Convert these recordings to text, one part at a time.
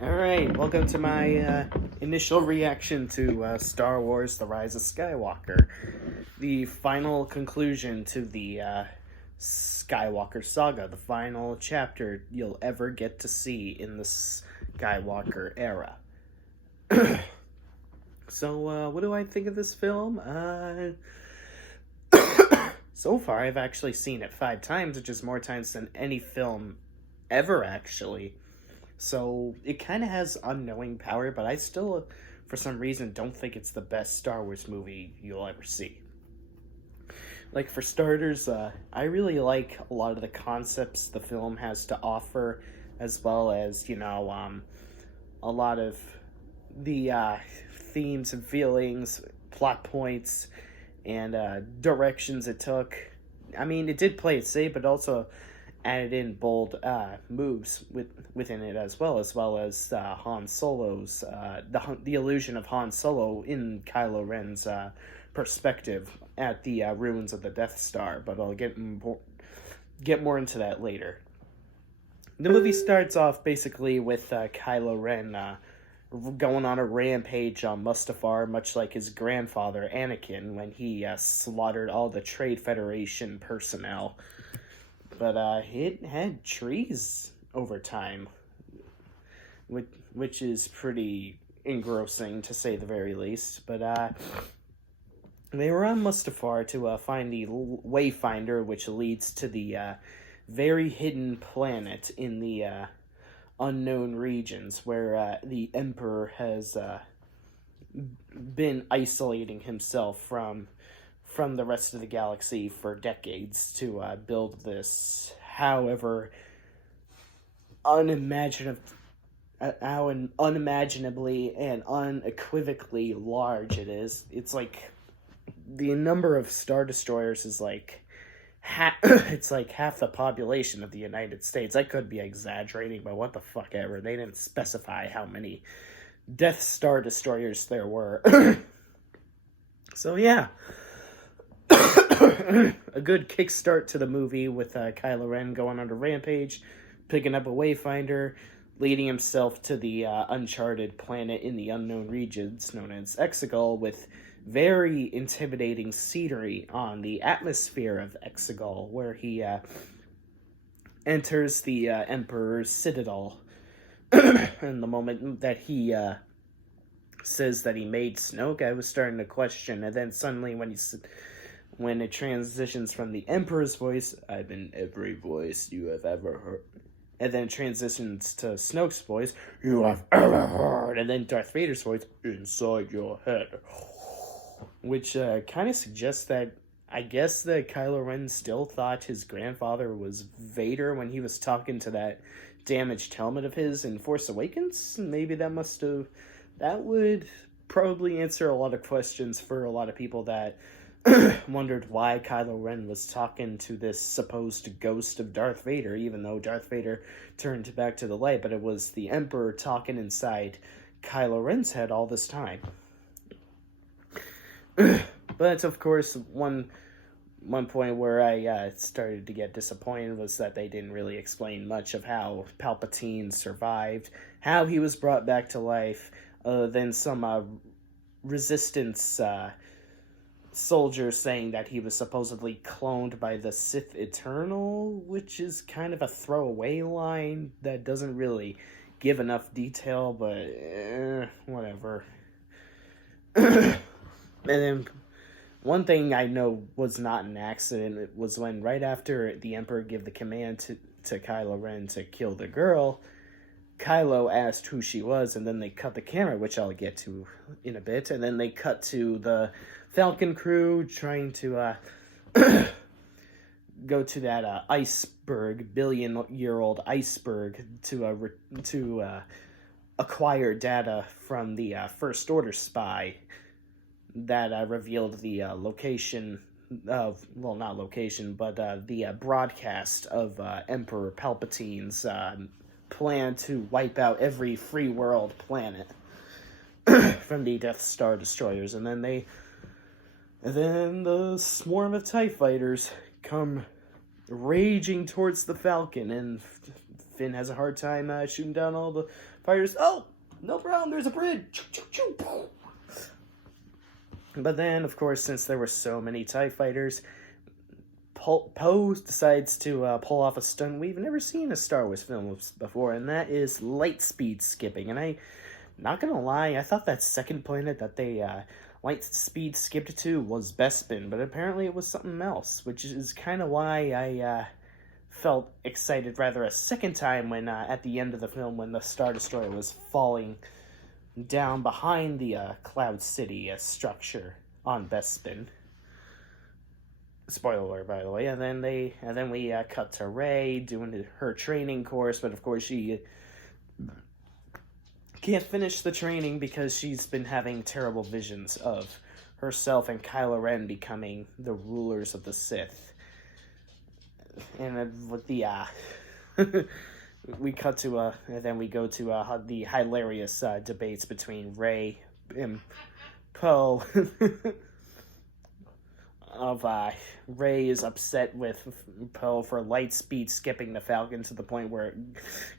Alright, welcome to my initial reaction to Star Wars The Rise of Skywalker. The final conclusion to the Skywalker saga, the final chapter you'll ever get to see in the Skywalker era. So, what do I think of this film? So far, I've actually seen it 5 times, which is more times than any film ever, actually. So it kind of has unknowing power, but I still, for some reason, don't think it's the best Star Wars movie you'll ever see. Like, for starters, I really like a lot of the concepts the film has to offer, as well as, a lot of the themes and feelings, plot points, and directions it took. I mean, it did play it safe, but also added in bold moves within it as well as Han Solo's the illusion of Han Solo in Kylo Ren's perspective at the ruins of the Death Star. But I'll get more into that later. The movie starts off basically with Kylo Ren going on a rampage on Mustafar, much like his grandfather Anakin when he slaughtered all the Trade Federation personnel. But it had trees over time, which is pretty engrossing to say the very least. But they were on Mustafar to find the Wayfinder, which leads to the very hidden planet in the unknown regions where the Emperor has been isolating himself from the rest of the galaxy for decades to build this, however unimaginably and unequivocally large it is. It's like the number of Star Destroyers is like it's like half the population of the United States. I could be exaggerating, but what the fuck ever. They didn't specify how many Death Star Destroyers there were. So yeah. A good kickstart to the movie with Kylo Ren going on a rampage, picking up a Wayfinder, leading himself to the uncharted planet in the unknown regions known as Exegol, with very intimidating scenery on the atmosphere of Exegol, where he enters the Emperor's Citadel. And the moment that he says that he made Snoke, I was starting to question, and then suddenly when it transitions from the Emperor's voice, "I've been every voice you have ever heard," and then it transitions to Snoke's voice, "You have ever heard," and then Darth Vader's voice, "Inside your head," which kind of suggests that I guess that Kylo Ren still thought his grandfather was Vader when he was talking to that damaged helmet of his in Force Awakens. Maybe that would probably answer a lot of questions for a lot of people that wondered why Kylo Ren was talking to this supposed ghost of Darth Vader, even though Darth Vader turned back to the light, but it was the Emperor talking inside Kylo Ren's head all this time. But, of course, one point where I started to get disappointed was that they didn't really explain much of how Palpatine survived, how he was brought back to life, then some resistance soldier saying that he was supposedly cloned by the Sith Eternal, which is kind of a throwaway line that doesn't really give enough detail, but whatever. And then one thing I know was not an accident, it was when right after the Emperor gave the command to Kylo Ren to kill the girl, Kylo asked who she was, and then they cut the camera, which I'll get to in a bit, and then they cut to the Falcon crew trying to go to that iceberg, billion-year-old iceberg, to acquire data from the First Order spy that revealed the location of, well, not location, but the broadcast of Emperor Palpatine's plan to wipe out every free world planet from the Death Star Destroyers. And then the swarm of TIE fighters come raging towards the Falcon and Finn has a hard time shooting down all the fighters. Oh, no problem, there's a bridge. But then, of course, since there were so many TIE fighters, Poe decides to pull off a stunt we've never seen in Star Wars films before, and that is light speed skipping. And not gonna lie, I thought that second planet that they light speed skipped to was Bespin, but apparently it was something else, which is kind of why I felt excited rather a second time when at the end of the film when the Star Destroyer was falling down behind the Cloud City structure on Bespin. Spoiler alert, by the way. And then we cut to Rey doing her training course, but of course she can't finish the training because she's been having terrible visions of herself and Kylo Ren becoming the rulers of the Sith. And with the we cut to and then we go to the hilarious debates between Rey and Poe. Of Rey is upset with Poe for light speed skipping the Falcon to the point where it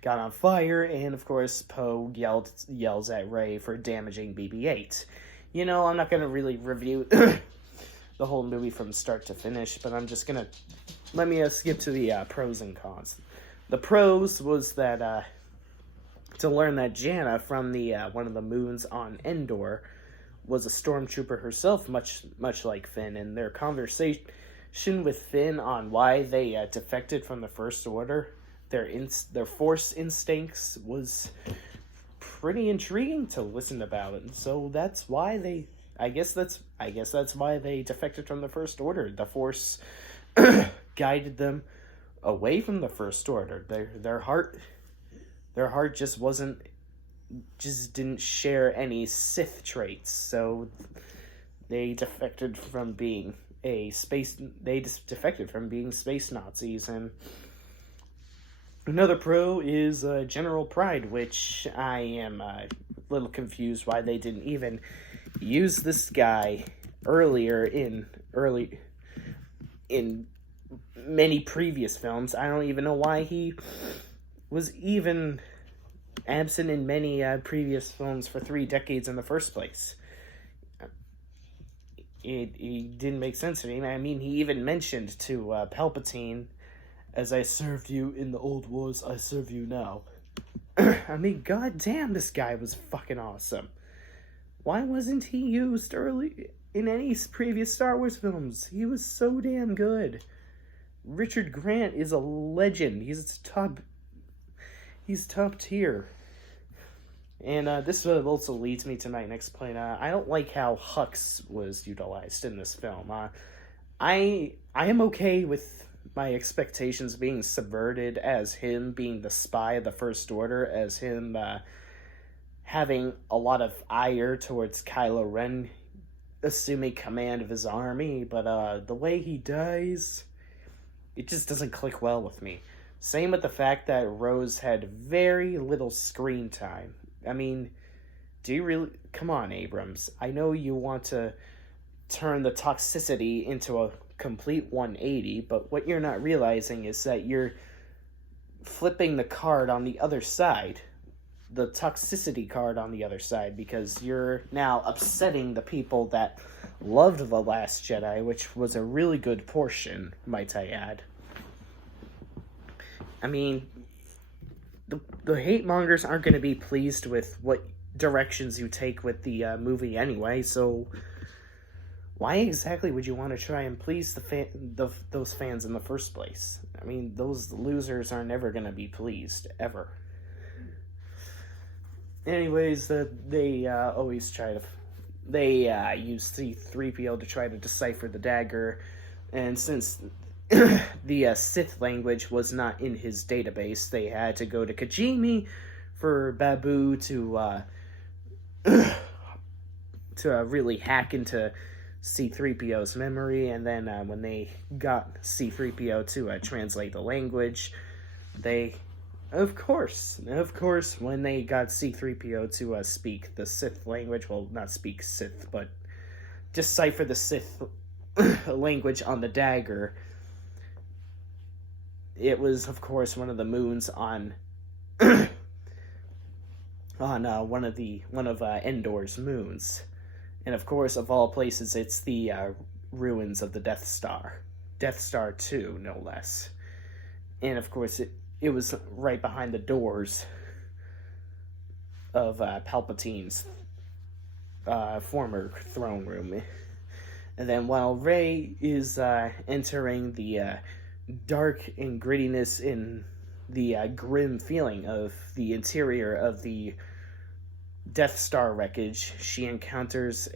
got on fire, and of course Poe yells at Rey for damaging BB-8. You know, I'm not gonna really review the whole movie from start to finish, but I'm just gonna let me skip to the pros and cons. The pros was that to learn that Janna from the one of the moons on Endor was a stormtrooper herself, much like Finn, and their conversation with Finn on why they defected from the First Order, their Force instincts was pretty intriguing to listen about, and so that's why I guess that's why they defected from the First Order. The Force guided them away from the First Order. Their heart just didn't share any Sith traits, so they defected from being space Nazis. And another pro is General Pride, which I am a little confused why they didn't even use this guy earlier in many previous films. I don't even know why he was even absent in many previous films for 3 decades in the first place. It didn't make sense to me. I mean, he even mentioned to Palpatine, "As I served you in the old wars, I serve you now." I mean, goddamn, this guy was fucking awesome. Why wasn't he used early in any previous Star Wars films? He was so damn good. Richard Grant is a legend. He's top tier. And this also leads me to my next point. I don't like how Hux was utilized in this film. I am okay with my expectations being subverted as him being the spy of the First Order, as him having a lot of ire towards Kylo Ren assuming command of his army, but the way he dies, it just doesn't click well with me. Same with the fact that Rose had very little screen time. I mean, do you really... Come on, Abrams. I know you want to turn the toxicity into a complete 180, but what you're not realizing is that you're flipping the card on the other side. The toxicity card on the other side, because you're now upsetting the people that loved The Last Jedi, which was a really good portion, might I add. I mean, the hate mongers aren't going to be pleased with what directions you take with the movie anyway, so why exactly would you want to try and please those fans in the first place? I mean, those losers are never going to be pleased, ever. Anyways, they always try to... They use C-3PO to try to decipher the dagger, and since the Sith language was not in his database, they had to go to Kijimi for Babu to really hack into C-3PO's memory, and then when they got C-3PO to translate the language, they, of course, when they got C-3PO to speak the Sith language, well, not speak Sith, but decipher the Sith language on the dagger, it was, of course, one of the moons on on one of Endor's moons, and of course, of all places, it's the ruins of the Death Star 2, no less. And of course, it was right behind the doors of Palpatine's former throne room. And then while Rey is entering the dark and grittiness in the grim feeling of the interior of the Death Star wreckage, she encounters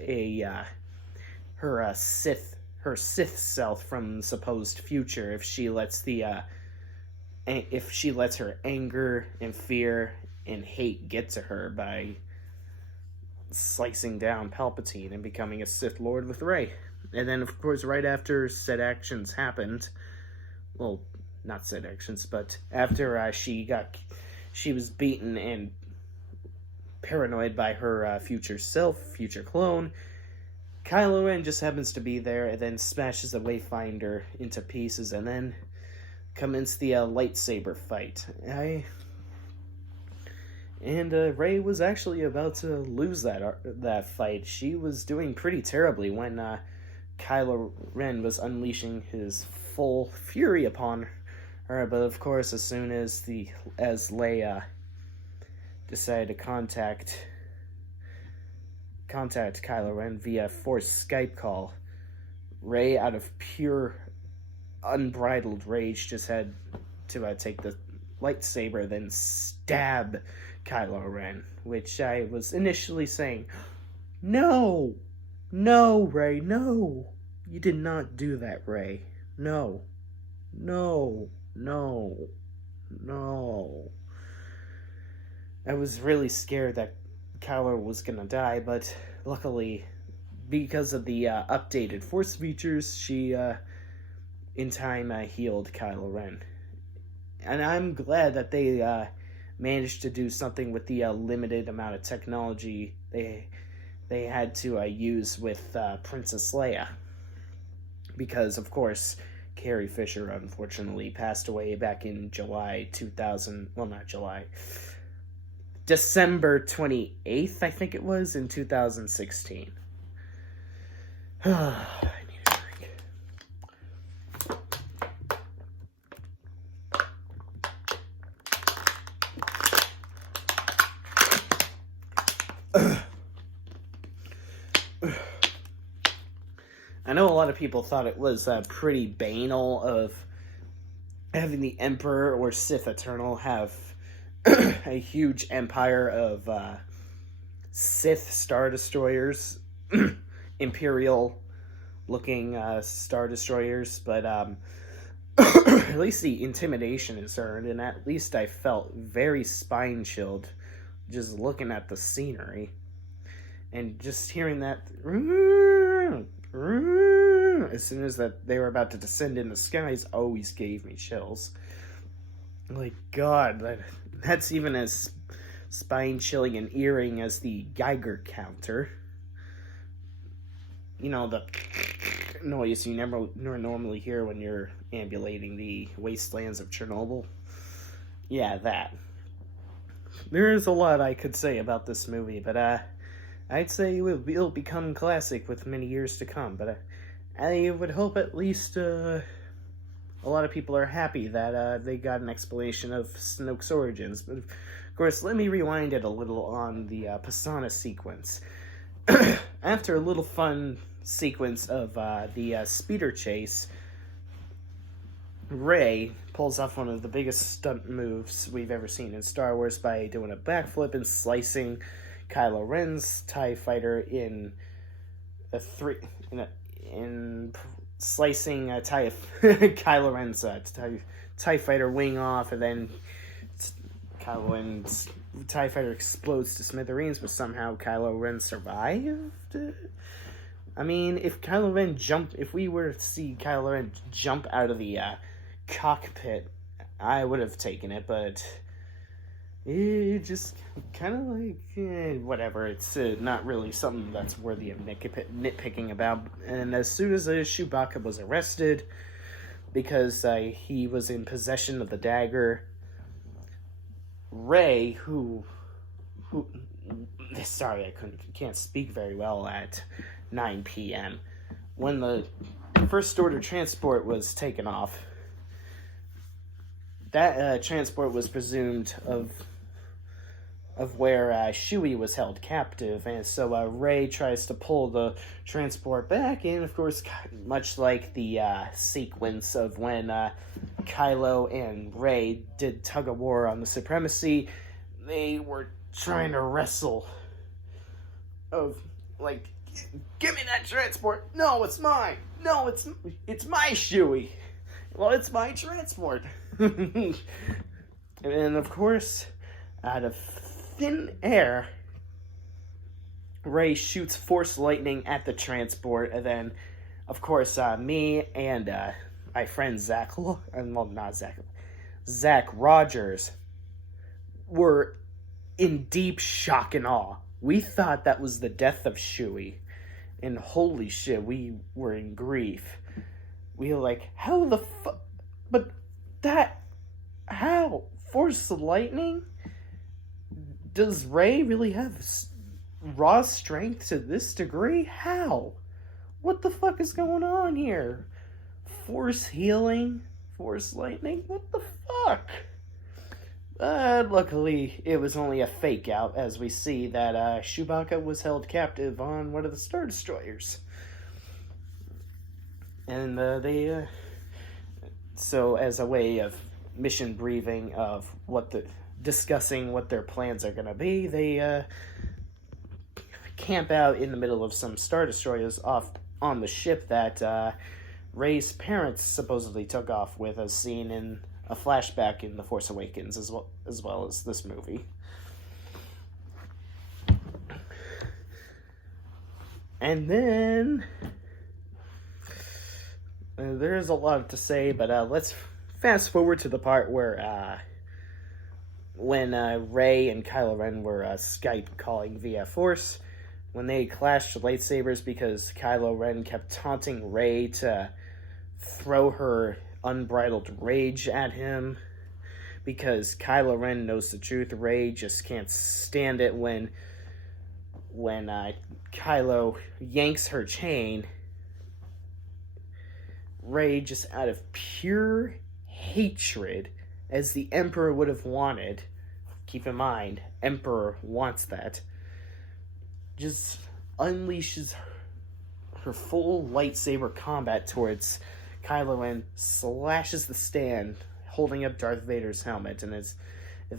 her Sith self from the supposed future if she lets her anger and fear and hate get to her by slicing down Palpatine and becoming a Sith Lord with Rey. And then, of course, right after said actions happened, well, not said actions, but after she was beaten and paranoid by her future clone, Kylo Ren just happens to be there and then smashes the Wayfinder into pieces, and then commences the lightsaber fight. Rey was actually about to lose that fight. She was doing pretty terribly when Kylo Ren was unleashing his full fury upon her. But of course, as soon as Leia decided to contact Kylo Ren via forced Skype call, Rey, out of pure unbridled rage, just had to take the lightsaber, then stab Kylo Ren, which I was initially saying, no, Rey, no, you did not do that, Rey, no. I was really scared that Kylo was gonna die, but luckily, because of the updated Force features, she in time healed Kylo Ren. And I'm glad that they managed to do something with the limited amount of technology they had to use with Princess Leia. Because, of course, Carrie Fisher unfortunately passed away back in December 28th, I think it was, in 2016. I need a drink. I know a lot of people thought it was pretty banal of having the Emperor or Sith Eternal have a huge empire of Sith Star Destroyers, Imperial-looking Star Destroyers, but at least the intimidation is earned, and at least I felt very spine-chilled just looking at the scenery. And just hearing that, as soon as they were about to descend in the skies, always gave me chills. Like, God, that's even as spine-chilling and earring as the Geiger counter. You know, the noise you never normally hear when you're ambulating the wastelands of Chernobyl. Yeah, that. There's a lot I could say about this movie, but I'd say it'll become classic with many years to come. But I would hope at least a lot of people are happy that they got an explanation of Snoke's origins. But of course, let me rewind it a little on the Pisana sequence. After a little fun sequence of the speeder chase, Rey pulls off one of the biggest stunt moves we've ever seen in Star Wars by doing a backflip and slicing Kylo Ren's TIE fighter in slicing Kylo Ren's TIE fighter wing off, and then Kylo Ren's TIE fighter explodes to smithereens, but somehow Kylo Ren survived. I mean, if we were to see Kylo Ren jump out of the cockpit, I would have taken it, but it just kind of like, whatever. It's not really something that's worthy of nitpicking about. And as soon as Chewbacca was arrested, because he was in possession of the dagger, Rey, who sorry, I can't speak very well at 9 p.m. When the First Order transport was taken off, that transport was presumed of where Chewie was held captive, and so Rey tries to pull the transport back, and of course, much like the sequence of when Kylo and Rey did tug of war on the supremacy, they were trying to wrestle of, like, give me that transport! No, it's mine! No, it's my Chewie! Well, it's my transport! And of course, out of thin air, Rey shoots Force lightning at the transport, and then, of course, me and my friend Zach Rogers were in deep shock and awe. We thought that was the death of Chewie, and holy shit, we were in grief. We were like, how the fuck? But that, how? Force lightning? Does Rey really have raw strength to this degree? How? What the fuck is going on here? Force healing? Force lightning? What the fuck? Luckily, it was only a fake out, as we see that Chewbacca was held captive on one of the Star Destroyers. And so as a way of mission briefing of discussing what their plans are going to be, they camp out in the middle of some Star Destroyers off on the ship that Rey's parents supposedly took off with, as seen in a flashback in The Force Awakens, as well as this movie. And then there's a lot to say, but let's fast forward to the part where when Rey and Kylo Ren were Skype calling via Force, when they clashed lightsabers because Kylo Ren kept taunting Rey to throw her unbridled rage at him, because Kylo Ren knows the truth. Rey just can't stand it when Kylo yanks her chain. Rey, just out of pure hatred, as the Emperor would have wanted, keep in mind, Emperor wants that, just unleashes her full lightsaber combat towards Kylo Ren, slashes the stand, holding up Darth Vader's helmet, and as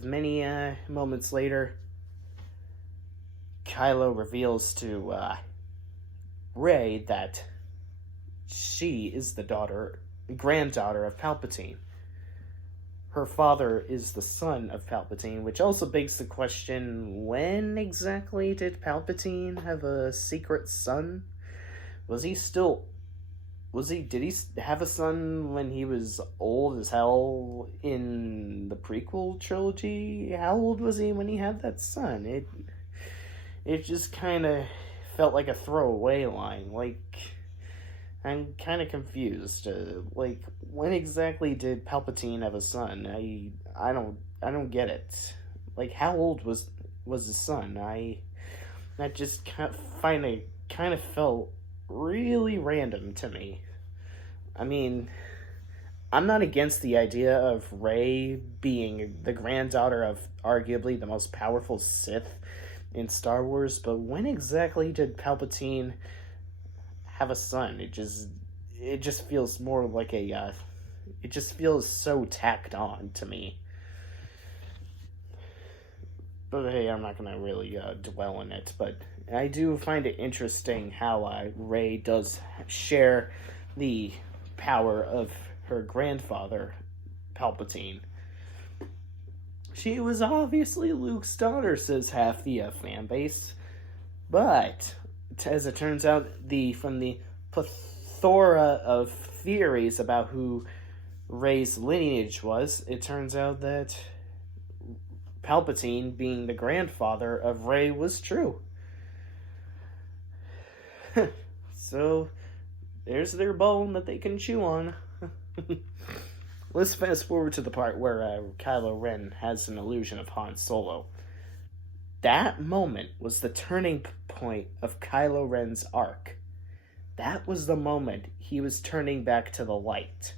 many moments later, Kylo reveals to Rey that she is the granddaughter of Palpatine. Her father is the son of Palpatine, which also begs the question, when exactly did Palpatine have a secret son? Did he have a son when he was old as hell in the prequel trilogy? How old was he when he had that son? It just kind of felt like a throwaway line. Like, I'm kind of confused. Like, when exactly did Palpatine have a son? I don't get it. Like, how old was his son? That just kind of felt really random to me. I mean, I'm not against the idea of Rey being the granddaughter of arguably the most powerful Sith in Star Wars, but when exactly did Palpatine have a son? It just feels more like it just feels so tacked on to me. But hey, I'm not gonna really dwell on it, but I do find it interesting how Rey does share the power of her grandfather, Palpatine. She was obviously Luke's daughter, says half the fan base, but as it turns out, from the plethora of theories about who Rey's lineage was, it turns out that Palpatine being the grandfather of Rey was true. So there's their bone that they can chew on. let's fast forward to the part where Kylo Ren has an illusion of Han Solo. That moment was the turning point of Kylo Ren's arc. That was the moment he was turning back to the light.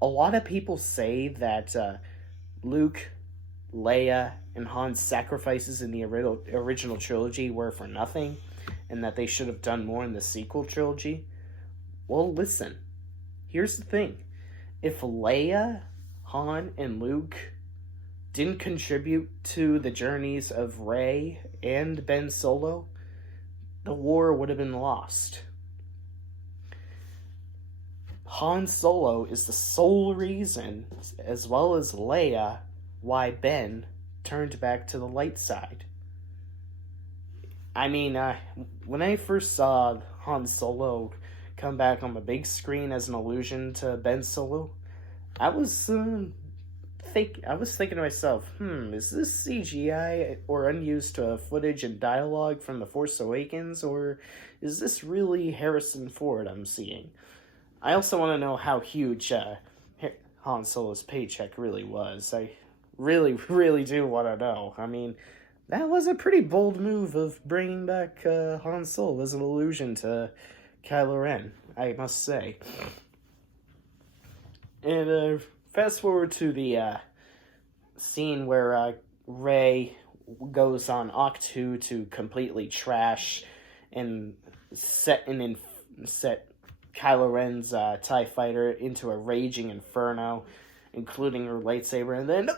A lot of people say that Luke, Leia, and Han's sacrifices in the original trilogy were for nothing, and that they should have done more in the sequel trilogy. Well, listen. Here's the thing. If Leia, Han, and Luke didn't contribute to the journeys of Rey and Ben Solo, the war would have been lost. Han Solo is the sole reason, as well as Leia, why Ben turned back to the light side. I mean, when I first saw Han Solo come back on the big screen as an allusion to Ben Solo, I was thinking to myself, is this CGI or unused footage and dialogue from The Force Awakens, or is this really Harrison Ford I'm seeing? I also want to know how huge Han Solo's paycheck really was. I really, really do want to know. I mean, that was a pretty bold move of bringing back Han Solo as an allusion to Kylo Ren, I must say. And fast forward to the scene where Rey goes on Octu to completely trash and set Kylo Ren's TIE fighter into a raging inferno, including her lightsaber, and then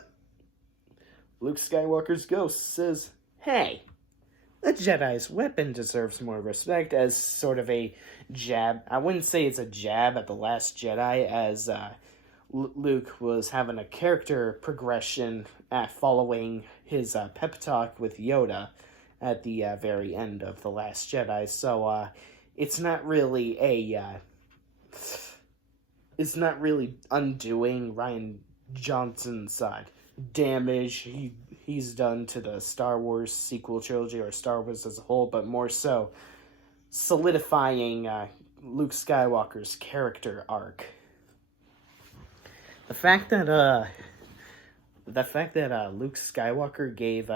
Luke Skywalker's ghost says, "Hey, the Jedi's weapon deserves more respect," as sort of a jab. I wouldn't say it's a jab at The Last Jedi, as Luke was having a character progression following his pep talk with Yoda at the very end of The Last Jedi. So it's not really it's not really undoing Rian Johnson's damage he's done to the Star Wars sequel trilogy or Star Wars as a whole, but more so solidifying Luke Skywalker's character arc. The fact that Luke Skywalker gave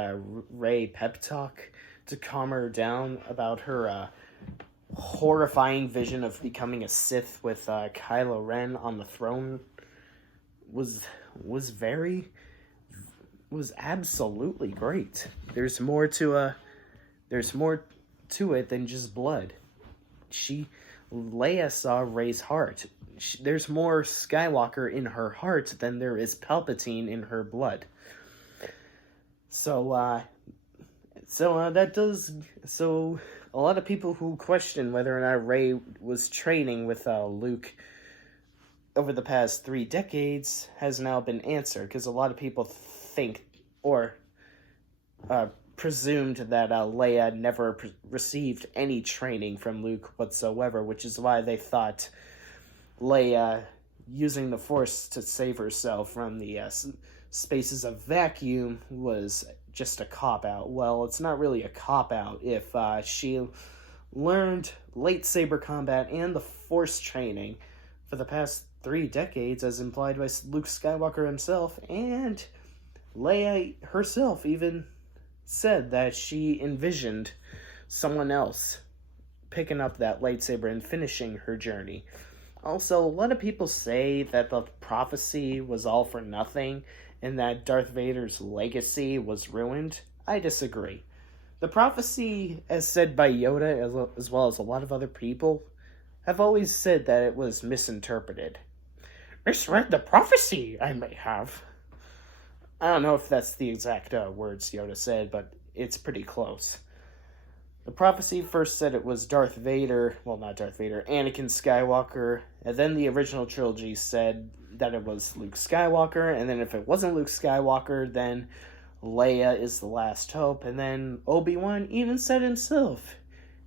Rey pep talk to calm her down about her horrifying vision of becoming a Sith with Kylo Ren on the throne was absolutely great. There's more to it than just blood. Leia saw Rey's heart. There's more Skywalker in her heart than there is Palpatine in her blood. So a lot of people who question whether or not Rey was training with Luke over the past 3 decades has now been answered, because a lot of people think or presumed that Leia never received any training from Luke whatsoever, which is why they thought Leia using the Force to save herself from the spaces of vacuum was just a cop-out. Well, it's not really a cop-out if she learned lightsaber combat and the Force training for the past 3 decades, as implied by Luke Skywalker himself, and Leia herself even said that she envisioned someone else picking up that lightsaber and finishing her journey. Also, a lot of people say that the prophecy was all for nothing and that Darth Vader's legacy was ruined. I disagree. The prophecy, as said by Yoda, as well as a lot of other people, have always said that it was misinterpreted. "Misread the prophecy, I may have." I don't know if that's the exact words Yoda said, but it's pretty close. The prophecy first said it was Darth Vader, well, not Darth Vader, Anakin Skywalker, and then the original trilogy said that it was Luke Skywalker, and then if it wasn't Luke Skywalker, then Leia is the last hope, and then Obi-Wan even said himself,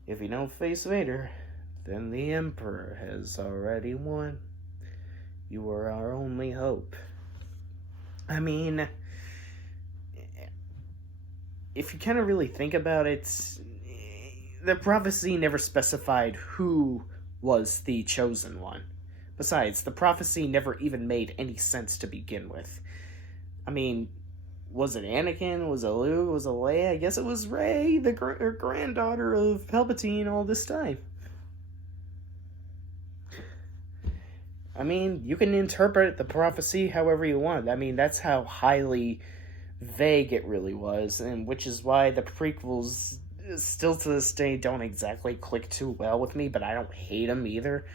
"If you don't face Vader, then the Emperor has already won. You are our only hope." I mean, if you kind of really think about it, the prophecy never specified who was the chosen one. Besides, the prophecy never even made any sense to begin with. I mean, was it Anakin? Was it Luke? Was it Leia? I guess it was Rey, the granddaughter of Palpatine all this time. I mean, you can interpret the prophecy however you want. I mean, that's how highly vague it really was, and which is why the prequels still to this day don't exactly click too well with me, but I don't hate them either.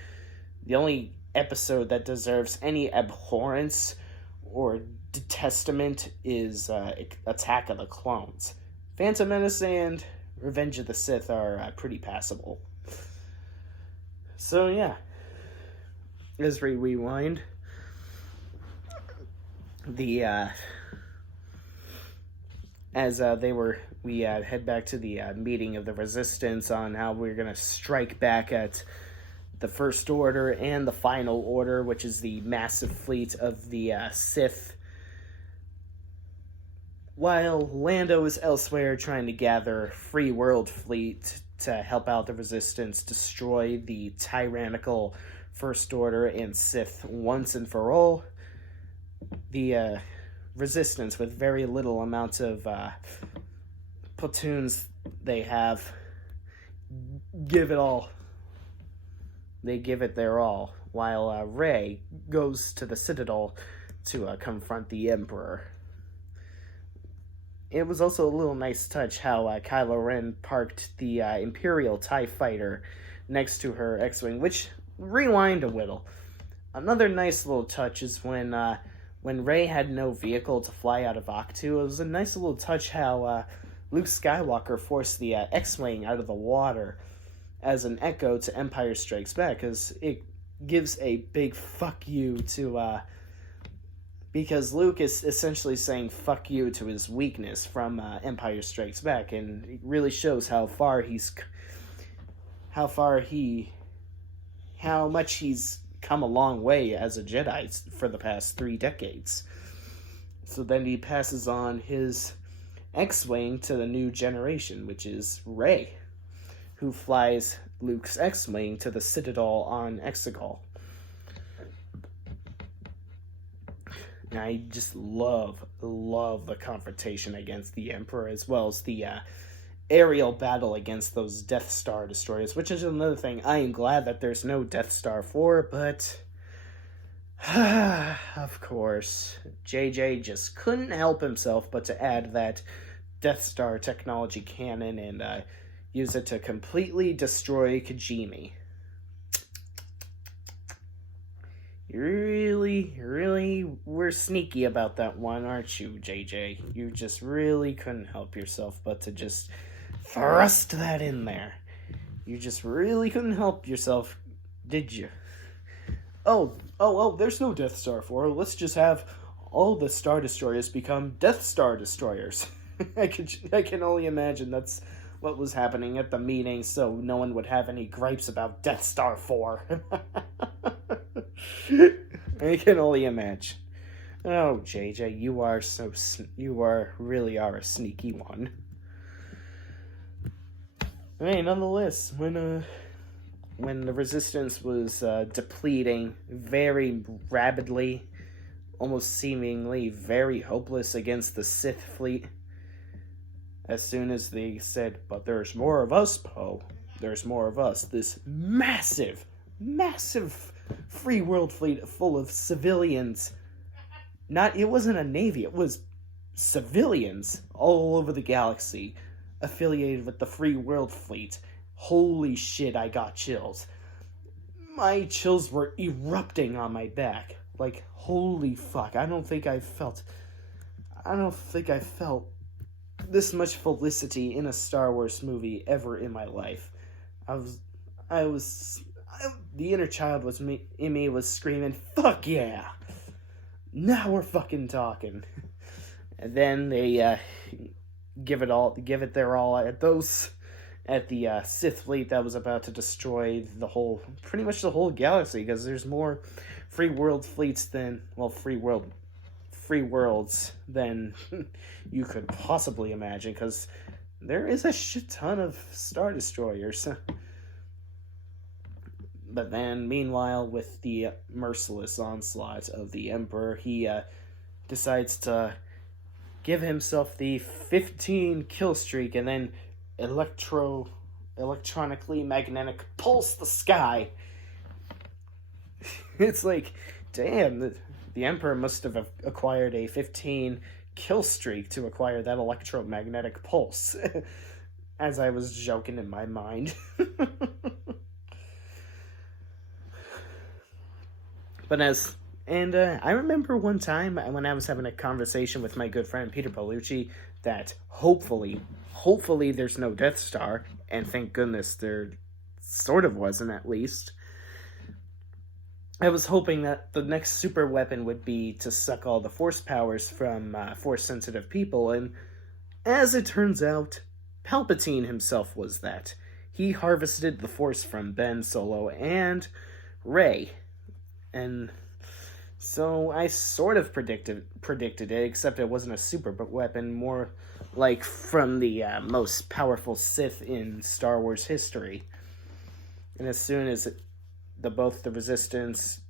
The only episode that deserves any abhorrence or detestament is Attack of the Clones. Phantom Menace and Revenge of the Sith are pretty passable. So yeah, as we rewind, we head back to the meeting of the Resistance on how we're gonna strike back at the First Order and the Final Order, which is the massive fleet of the Sith, while Lando is elsewhere trying to gather Free World Fleet to help out the Resistance destroy the tyrannical First Order and Sith once and for all. The Resistance, with very little amounts of platoons they have, give it all. They give it their all, while Rey goes to the Citadel to confront the Emperor. It was also a little nice touch how Kylo Ren parked the Imperial TIE Fighter next to her X-Wing, which, rewind a little. Another nice little touch is when Rey had no vehicle to fly out of Ahch-To. It was a nice little touch how Luke Skywalker forced the X-Wing out of the water as an echo to Empire Strikes Back, because it gives a big fuck you to, because Luke is essentially saying fuck you to his weakness from Empire Strikes Back, and it really shows how much he's come a long way as a Jedi for the past 3 decades. So then he passes on his X-Wing to the new generation, which is Rey, who flies Luke's X-Wing to the Citadel on Exegol. And I just love the confrontation against the Emperor, as well as the aerial battle against those Death Star destroyers, which is another thing I am glad that there's no Death Star 4, but of course, JJ just couldn't help himself but to add that Death Star technology cannon and use it to completely destroy Kijimi. You really were sneaky about that one, aren't you, JJ? You just really couldn't help yourself but to just thrust that in there. You just really couldn't help yourself, did you? Oh, there's no Death Star 4. Let's just have all the Star Destroyers become Death Star Destroyers. I can only imagine that's what was happening at the meeting, so no one would have any gripes about Death Star 4. I can only imagine. Oh, JJ, you really are a sneaky one. Hey, nonetheless, when the Resistance was depleting very rapidly, almost seemingly very hopeless against the Sith fleet, as soon as they said, "But there's more of us, Poe. There's more of us." This massive free world fleet full of civilians. It wasn't a navy, it was civilians all over the galaxy affiliated with the free world fleet. Holy shit, I got chills. My chills were erupting on my back. Like, holy fuck. I don't think I felt this much felicity in a Star Wars movie ever in my life. The inner child in me was screaming, "Fuck yeah! Now we're fucking talking." And then they give it their all at the Sith fleet that was about to destroy pretty much the whole galaxy, because there's more free world fleets free worlds than you could possibly imagine, because there is a shit ton of Star Destroyers. But then, meanwhile, with the merciless onslaught of the Emperor, he decides to give himself the 15 kill streak and then electronically magnetic pulse the sky. It's like, damn, the Emperor must have acquired a 15 kill streak to acquire that electromagnetic pulse. As I was joking in my mind. I remember one time when I was having a conversation with my good friend Peter Bellucci that hopefully there's no Death Star, and thank goodness there sort of wasn't, at least. I was hoping that the next super weapon would be to suck all the force powers from force-sensitive people, and as it turns out, Palpatine himself was that. He harvested the force from Ben Solo and Rey. And so I sort of predicted it, except it wasn't a super weapon, more like from the most powerful Sith in Star Wars history. And as soon as both the Resistance,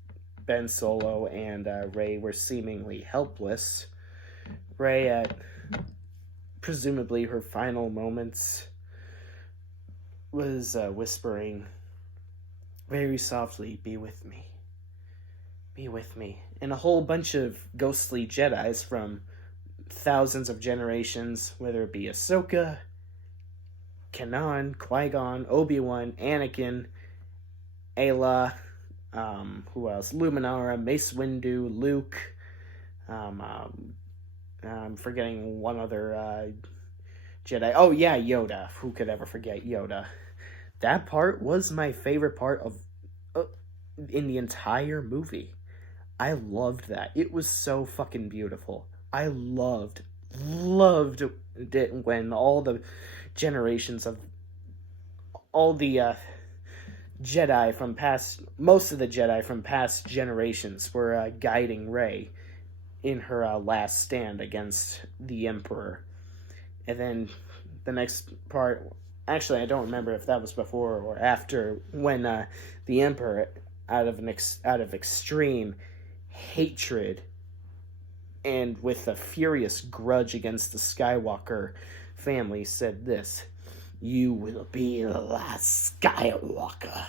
Ben Solo, and Rey were seemingly helpless, Rey, at presumably her final moments, was whispering very softly, "Be with me. Be with me." And a whole bunch of ghostly Jedis from thousands of generations, whether it be Ahsoka, Kanan, Qui-Gon, Obi-Wan, Anakin, Ayla, who else? Luminara, Mace Windu, Luke, I'm forgetting one other Jedi. Oh yeah, Yoda. Who could ever forget Yoda? That part was my favorite part of in the entire movie. I loved that. It was so fucking beautiful. I loved it when all the generations of all the Jedi from most of the Jedi from past generations were guiding Rey in her last stand against the Emperor. And then the next part, actually I don't remember if that was before or after, when the Emperor, out of extreme hatred and with a furious grudge against the Skywalker family, said this: "You will be the last Skywalker,"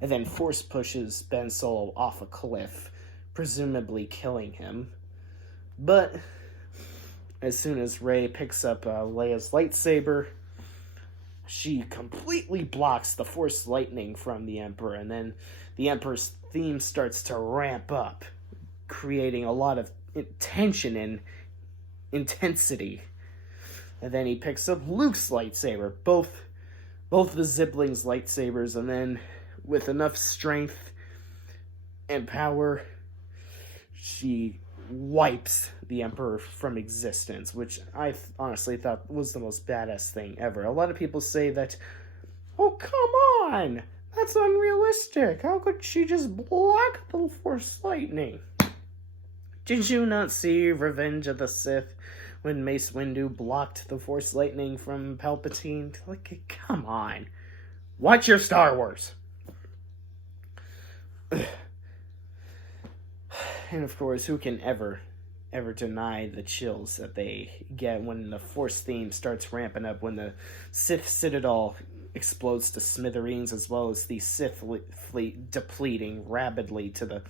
and then force pushes Ben Solo off a cliff, presumably killing him. But as soon as Rey picks up Leia's lightsaber, she completely blocks the Force lightning from the Emperor, and then the Emperor's theme starts to ramp up, creating a lot of tension and intensity. And then he picks up Luke's lightsaber, both the siblings' lightsabers, and then with enough strength and power, she wipes the Emperor from existence, which I honestly thought was the most badass thing ever. A lot of people say that, "Oh, come on! That's unrealistic. How could she just block the Force lightning?" Did you not see Revenge of the Sith when Mace Windu blocked the Force lightning from Palpatine? Like, come on. Watch your Star Wars. And of course, who can ever deny the chills that they get when the Force theme starts ramping up, when the Sith Citadel explodes to smithereens, as well as the Sith fleet depleting rapidly to the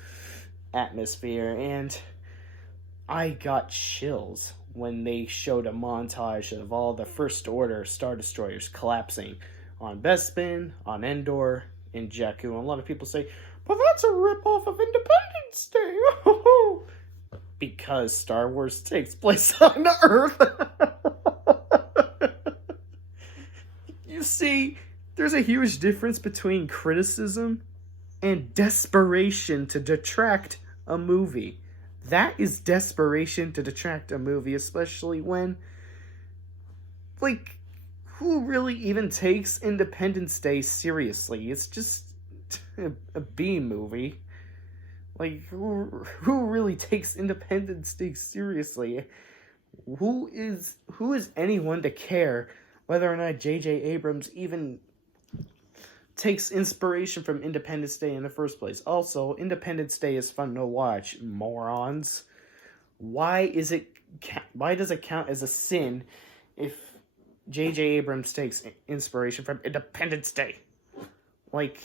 atmosphere. And I got chills when they showed a montage of all the First Order Star Destroyers collapsing on Bespin, on Endor, in Jakku. And a lot of people say, "But that's a ripoff of Independence Day." Because Star Wars takes place on Earth. You see, there's a huge difference between criticism and desperation to detract a movie. That is desperation to detract a movie, especially when, like, who really even takes Independence Day seriously? It's just a B movie. Like, who really takes Independence Day seriously? Who is anyone to care whether or not J.J. Abrams even takes inspiration from Independence Day in the first place. Also, Independence Day is fun to watch, morons. Why does it count as a sin if J.J. Abrams takes inspiration from Independence Day? Like,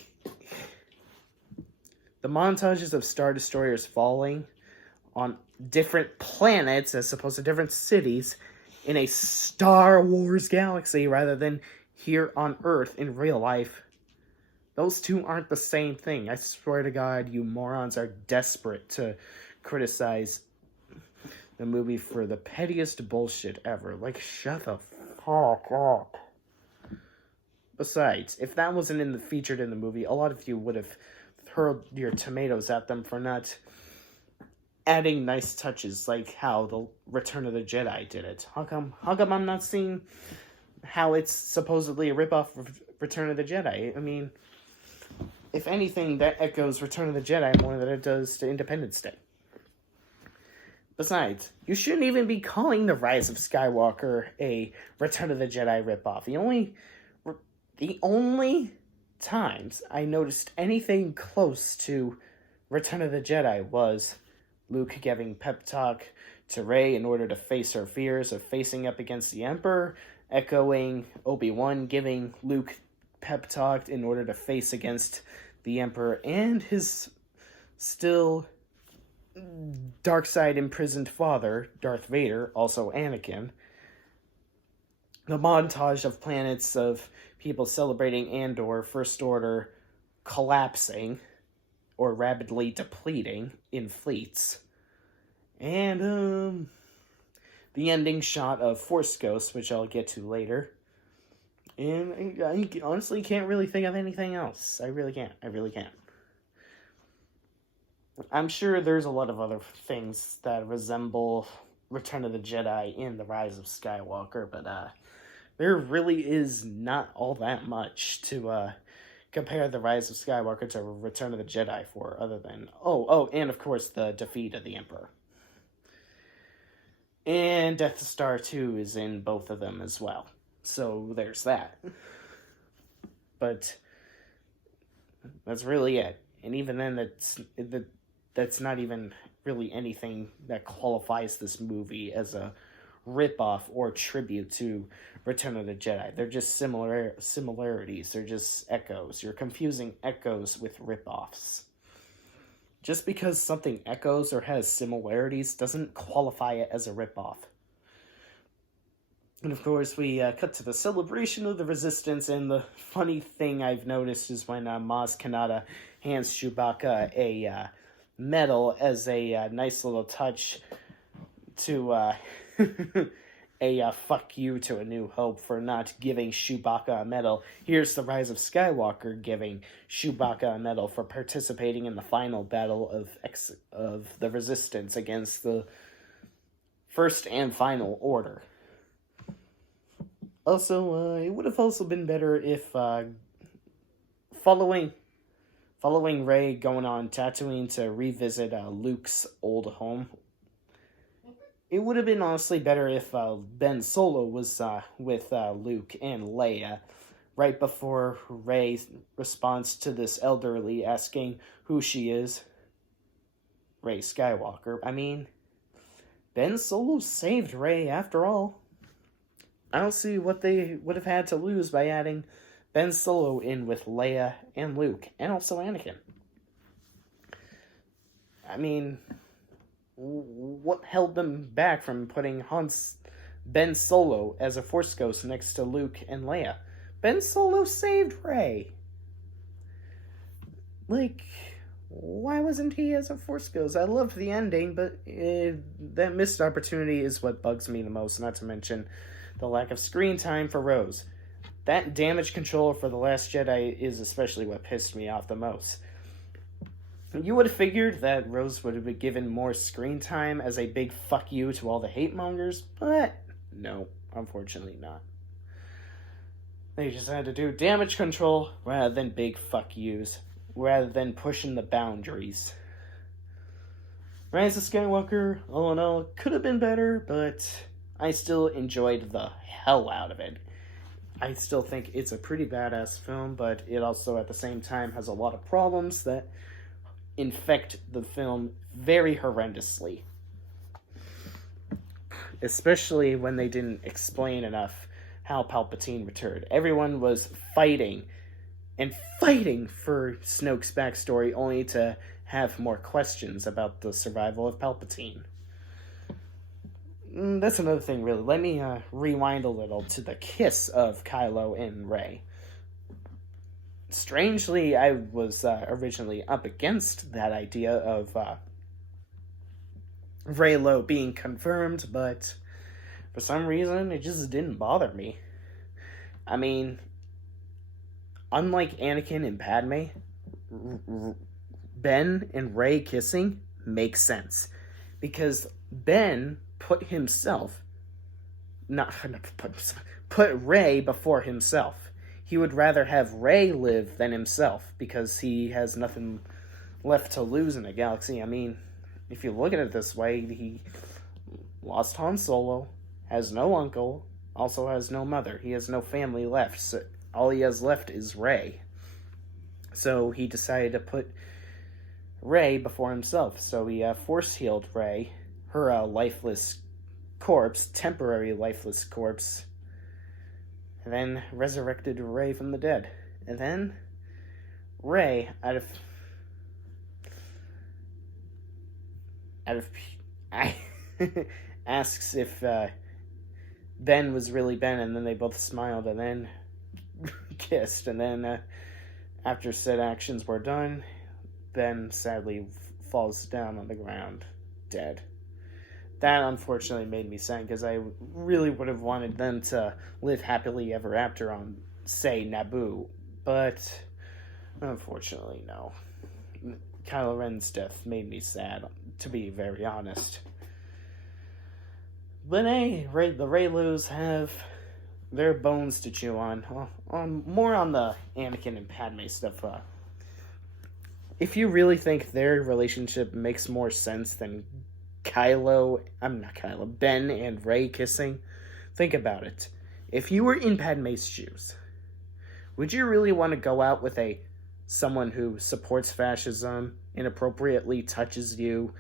the montages of Star Destroyers falling on different planets as opposed to different cities in a Star Wars galaxy rather than here on Earth in real life. Those two aren't the same thing. I swear to God, you morons are desperate to criticize the movie for the pettiest bullshit ever. Like, shut the fuck up. Besides, if that wasn't featured in the movie, a lot of you would have hurled your tomatoes at them for not adding nice touches like how the Return of the Jedi did it. How come I'm not seeing how it's supposedly a ripoff of Return of the Jedi? I mean, if anything, that echoes Return of the Jedi more than it does to Independence Day. Besides, you shouldn't even be calling the Rise of Skywalker a Return of the Jedi ripoff. The only times I noticed anything close to Return of the Jedi was Luke giving pep talk to Rey in order to face her fears of facing up against the Emperor, echoing Obi-Wan giving Luke pep talk in order to face against the Emperor and his still dark side imprisoned father, Darth Vader, also Anakin. The montage of planets of people celebrating Andor, First Order collapsing or rapidly depleting in fleets. And the ending shot of Force Ghosts, which I'll get to later. And I honestly can't really think of anything else. I really can't. I'm sure there's a lot of other things that resemble Return of the Jedi in The Rise of Skywalker, but there really is not all that much to compare The Rise of Skywalker to Return of the Jedi for, other than, and of course the defeat of the Emperor. And Death Star 2 is in both of them as well. So there's that. But that's really it. And even then, that's not even really anything that qualifies this movie as a ripoff or tribute to Return of the Jedi. They're just similarities. They're just echoes. You're confusing echoes with ripoffs. Just because something echoes or has similarities doesn't qualify it as a ripoff. And of course, we cut to the celebration of the Resistance, and the funny thing I've noticed is when Maz Kanata hands Chewbacca a medal as a nice little touch to a fuck you to A New Hope for not giving Chewbacca a medal. Here's the Rise of Skywalker giving Chewbacca a medal for participating in the final battle of the Resistance against the First and Final Order. Also, it would have also been better if following Rey going on Tatooine to revisit Luke's old home, it would have been honestly better if Ben Solo was with Luke and Leia right before Rey responds to this elderly asking who she is. Rey Skywalker. I mean, Ben Solo saved Rey after all. I don't see what they would have had to lose by adding Ben Solo in with Leia and Luke, and also Anakin. I mean, what held them back from putting Ben Solo as a Force Ghost next to Luke and Leia? Ben Solo saved Rey. Like, why wasn't he as a Force Ghost? I loved the ending, but that missed opportunity is what bugs me the most, not to mention the lack of screen time for Rose. That damage control for The Last Jedi is especially what pissed me off the most. You would have figured that Rose would have been given more screen time as a big fuck you to all the hate mongers, but no, unfortunately not. They just had to do damage control rather than big fuck yous, rather than pushing the boundaries. Rise of Skywalker, all in all, could have been better, but I still enjoyed the hell out of it. I still think it's a pretty badass film, but it also at the same time has a lot of problems that infect the film very horrendously. Especially when they didn't explain enough how Palpatine returned. Everyone was fighting and fighting for Snoke's backstory, only to have more questions about the survival of Palpatine. That's another thing, really. Let me rewind a little to the kiss of Kylo and Rey. Strangely, I was originally up against that idea of Reylo being confirmed, but for some reason, it just didn't bother me. I mean, unlike Anakin and Padme, Ben and Rey kissing makes sense. Because Ben put Rey before himself. He would rather have Rey live than himself, because he has nothing left to lose in the galaxy. I mean, if you look at it this way, he lost Han Solo, has no uncle, also has no mother. He has no family left, so all he has left is Rey. So he decided to put Rey before himself. So he force-healed Rey, her lifeless corpse, temporary lifeless corpse, and then resurrected Rey from the dead. And then Rey, asks if Ben was really Ben, and then they both smiled and then kissed. And then after said actions were done, Ben sadly falls down on the ground, dead. That unfortunately made me sad, because I really would have wanted them to live happily ever after on, say, Naboo. But unfortunately, no. Kylo Ren's death made me sad, to be very honest. But hey, the Reylos have their bones to chew on. More on the Anakin and Padme stuff. If you really think their relationship makes more sense than Ben and Rey kissing, think about it. If you were in Padme's shoes, would you really want to go out with someone who supports fascism, inappropriately touches you,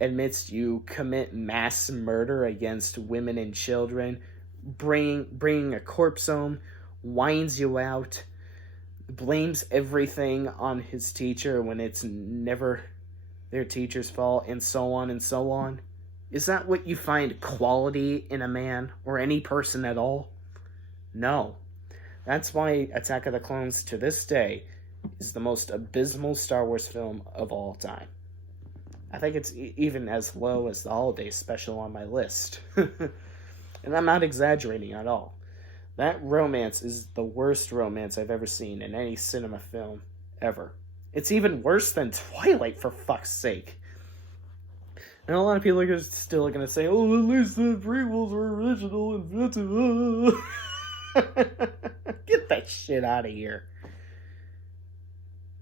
admits you commit mass murder against women and children, bringing a corpse home, winds you out, blames everything on his teacher when it's never their teacher's fault, and so on and so on? Is that what you find quality in a man, or any person at all? No. That's why Attack of the Clones, to this day, is the most abysmal Star Wars film of all time. I think it's even as low as the Holiday Special on my list. And I'm not exaggerating at all. That romance is the worst romance I've ever seen in any cinema film ever. It's even worse than Twilight, for fuck's sake. And a lot of people are still going to say, oh, at least the prequels were original and inventive. Get that shit out of here.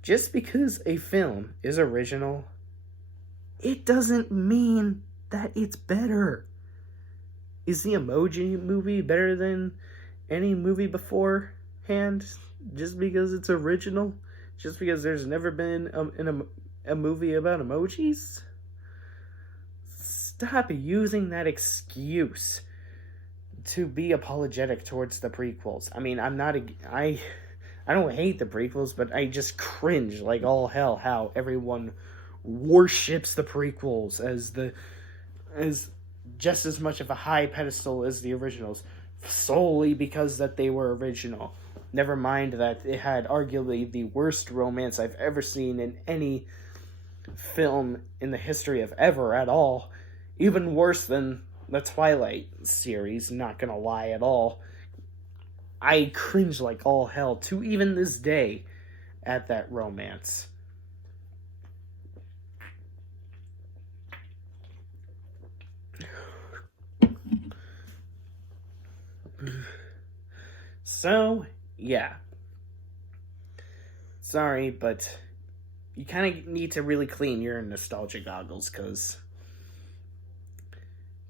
Just because a film is original, it doesn't mean that it's better. Is the Emoji Movie better than any movie beforehand just because it's original? Just because there's never been a movie about emojis? Stop using that excuse to be apologetic towards the prequels. I mean, I don't hate the prequels, but I just cringe like all hell how everyone worships the prequels as just as much of a high pedestal as the originals, solely because that they were original. Never mind that it had arguably the worst romance I've ever seen in any film in the history of ever at all. Even worse than the Twilight series, not gonna lie at all. I cringe like all hell to even this day at that romance. So, yeah. Sorry, but you kind of need to really clean your nostalgia goggles, because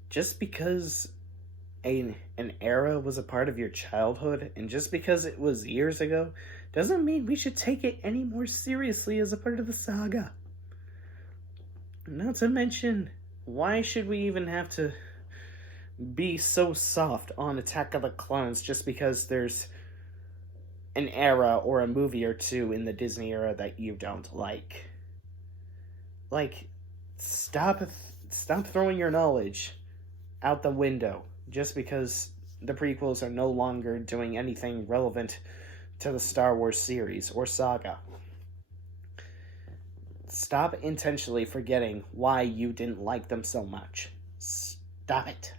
just because an era was a part of your childhood, and just because it was years ago doesn't mean we should take it any more seriously as a part of the saga. Not to mention, why should we even have to be so soft on Attack of the Clones just because there's an era or a movie or two in the Disney era that you don't like? Like, stop throwing your knowledge out the window just because the prequels are no longer doing anything relevant to the Star Wars series or saga. Stop intentionally forgetting why you didn't like them so much. Stop it.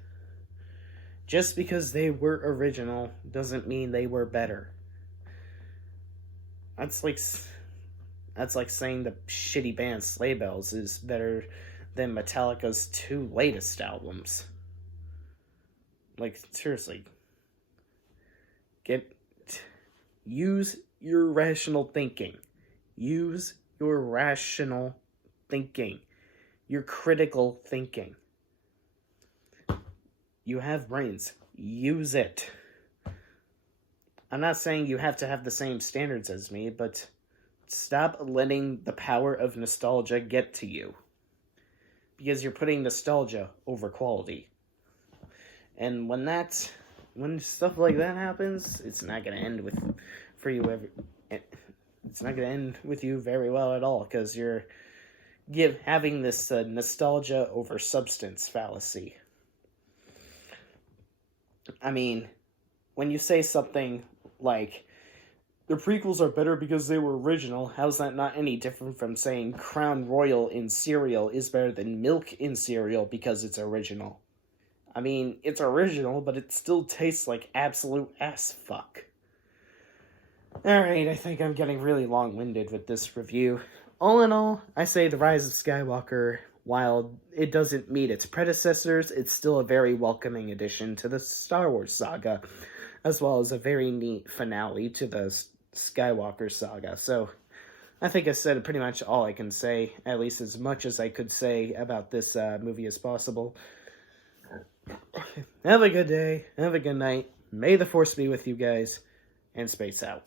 Just because they were original doesn't mean they were better. That's like saying the shitty band Sleigh Bells is better than Metallica's 2 latest albums. Like, seriously. Use your rational thinking. Use your rational thinking. Your critical thinking. You have brains. Use it. I'm not saying you have to have the same standards as me, but stop letting the power of nostalgia get to you. Because you're putting nostalgia over quality. And when stuff like that happens, it's not going to end it's not going to end with you very well at all, because you're having this nostalgia over substance fallacy. I mean, when you say something like, the prequels are better because they were original, how's that not any different from saying Crown Royal in cereal is better than milk in cereal because it's original? I mean, it's original, but it still tastes like absolute ass fuck. Alright, I think I'm getting really long-winded with this review. All in all, I say The Rise of Skywalker, while it doesn't meet its predecessors, it's still a very welcoming addition to the Star Wars saga, as well as a very neat finale to the Skywalker saga. So, I think I said pretty much all I can say, at least as much as I could say about this movie as possible. Have a good day, have a good night, may the Force be with you guys, and space out.